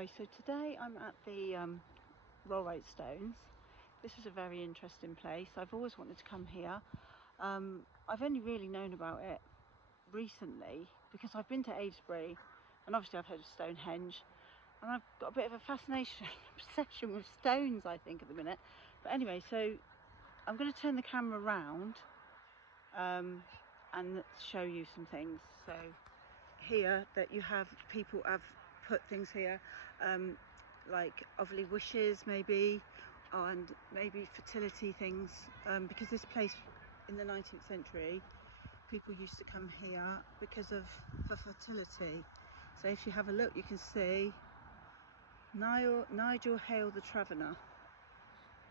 Hi, so today I'm at the Rollright stones. This is a very interesting place. I've always wanted to come here. I've only really known about it recently because I've been to Avesbury and obviously I've heard of Stonehenge, and I've got a bit of a fascination, obsession with stones I think at the minute. But anyway, so I'm going to turn the camera around and show you some things. So here that you have people have put things here, like obviously wishes maybe, and maybe fertility things, because this place in the 19th century people used to come here because of for fertility. So if you have a look, you can see Nigel Hale the Traveller,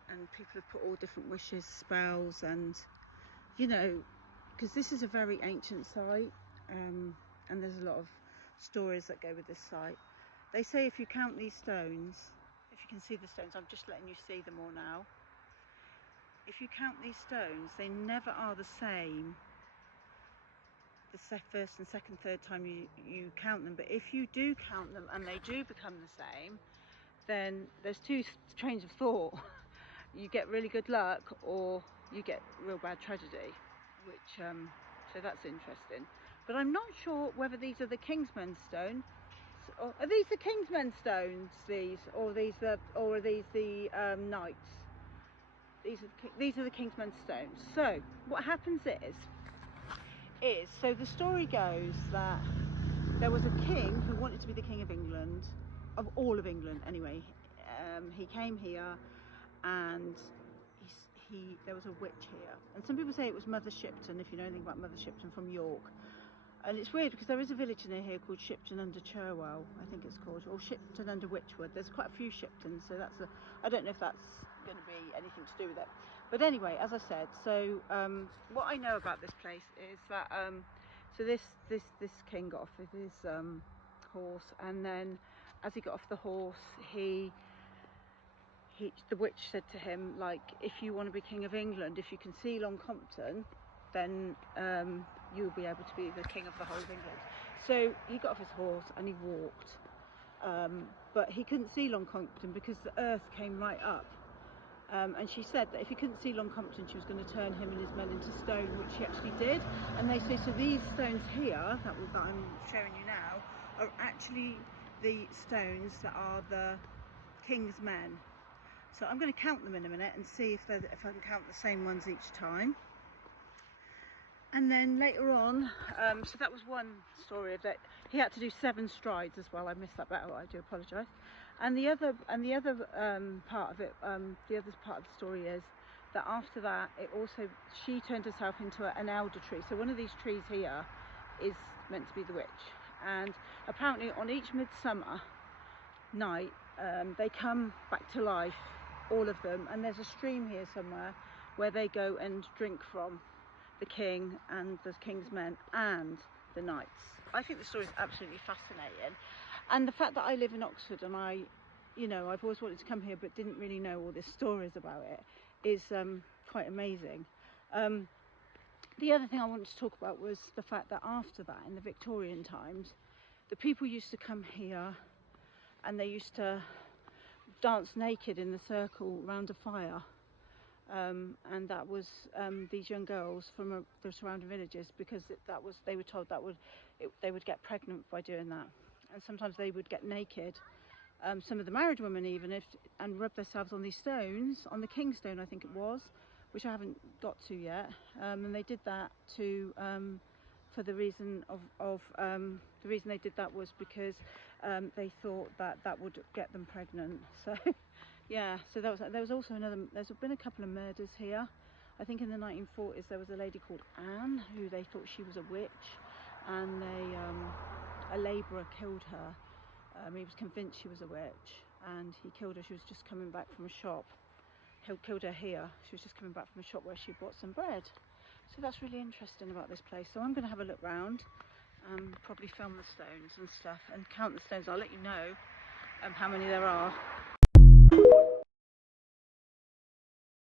and people have put all different wishes, spells, and you know, because this is a very ancient site, and there's a lot of stories that go with this site. They say if you count these stones, if you can see the stones, I'm just letting you see them all now. If you count these stones, they never are the same the first and second, third time you count them. But if you do count them and they do become the same, then there's two trains of thought. You get really good luck or you get real bad tragedy, which so that's interesting. But I'm not sure whether these are the Kingsmen stones. Are these the Kingsmen stones? Or are these the knights? These are the Kingsmen stones. So what happens is so the story goes that there was a king who wanted to be the King of England, of all of England anyway. He came here, and there was a witch here, and some people say it was Mother Shipton, if you know anything about Mother Shipton from York. And it's weird because there is a village near here called Shipton under Cherwell, I think it's called, or Shipton under Wychwood. There's quite a few Shiptons, so I don't know if that's going to be anything to do with it. But anyway, as I said, so what I know about this place is that so this king got off with his horse, and then as he got off the horse, the witch said to him, like, if you want to be King of England, if you can see Long Compton, then you'll be able to be the king of the whole of England. So he got off his horse and he walked, but he couldn't see Long Compton because the earth came right up, and she said that if he couldn't see Long Compton, she was going to turn him and his men into stone, which she actually did. And they say, so these stones here that I'm showing you now are actually the stones that are the king's men. So I'm going to count them in a minute and see if I can count the same ones each time. And then later on, so that was one story of that. He had to do 7 strides as well. I missed that bit out. I do apologise. And the other part of it, the other part of the story is that after that, she turned herself into an elder tree. So one of these trees here is meant to be the witch. And apparently on each midsummer night, they come back to life, all of them. And there's a stream here somewhere where they go and drink from, the king and the king's men and the knights. I think the story is absolutely fascinating, and the fact that I live in Oxford and I've always wanted to come here but didn't really know all the stories about it is quite amazing. The other thing I wanted to talk about was the fact that after that, in the Victorian times, the people used to come here and they used to dance naked in a circle around a fire. And that was these young girls from the surrounding villages, because they were told they would get pregnant by doing that, and sometimes they would get naked. Some of the married women even and rub themselves on these stones, on the King's Stone I think it was, which I haven't got to yet, and they did that for the reason the reason they did that was because they thought that would get them pregnant. So yeah, so there was also there's been a couple of murders here. I think in the 1940s there was a lady called Anne who they thought she was a witch, and a labourer killed her. He was convinced she was a witch, and he killed her. She was just coming back from a shop. He killed her here. She was just coming back from a shop where she bought some bread. So that's really interesting about this place. So I'm going to have a look round, probably film the stones and stuff and count the stones. I'll let you know how many there are.